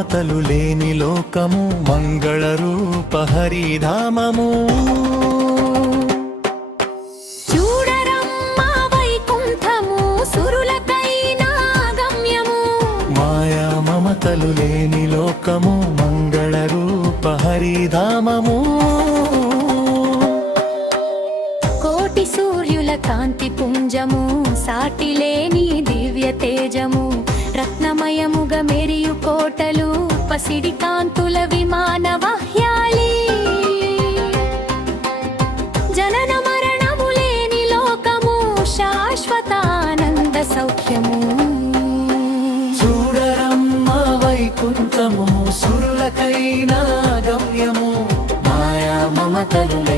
మమతలు లేని లోకము మంగళ రూప హరిధామము. మాయా మమతలు లేని లోకము మంగళ రూప హరిధామము. కోటి సూర్యుల కాంతి పుంజము సాటిలేని దివ్య తేజము రత్నమయముగ మెరియు తోటలు పసిడి కాంతుల విమాన వాహ్యాలి. జనన మరణము లేని లోకము శాశ్వతానంద సౌఖ్యము. చూడరమ్మ వైకుంఠము సుర్లకైనా గమ్యము మాయా మమతలు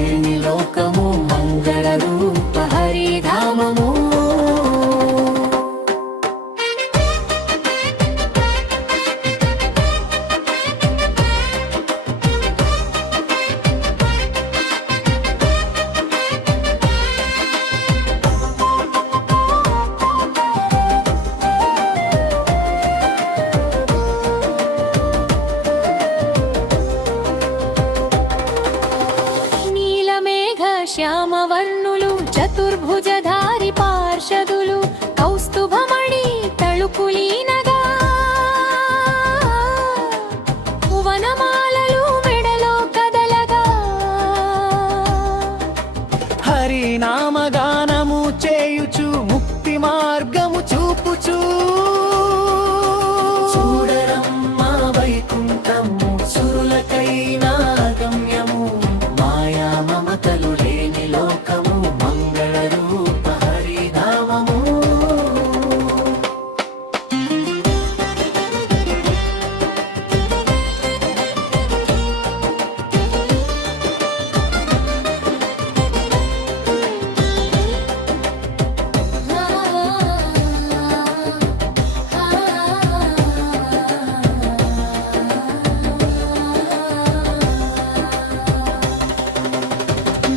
శ్యామవర్ణులు చతుర్భుజధారి పార్షదులు కౌస్తుభమణి తళుకులీనగా వనమాలలు మెడలో కదలగా. హరినామగానము చేయుచు ముక్తి మార్గము చూపుచు.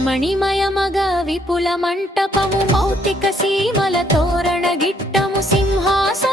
మణిమయమగా విపుల మంటపము మౌతిక సీమల తోరణ గిట్టము సింహాస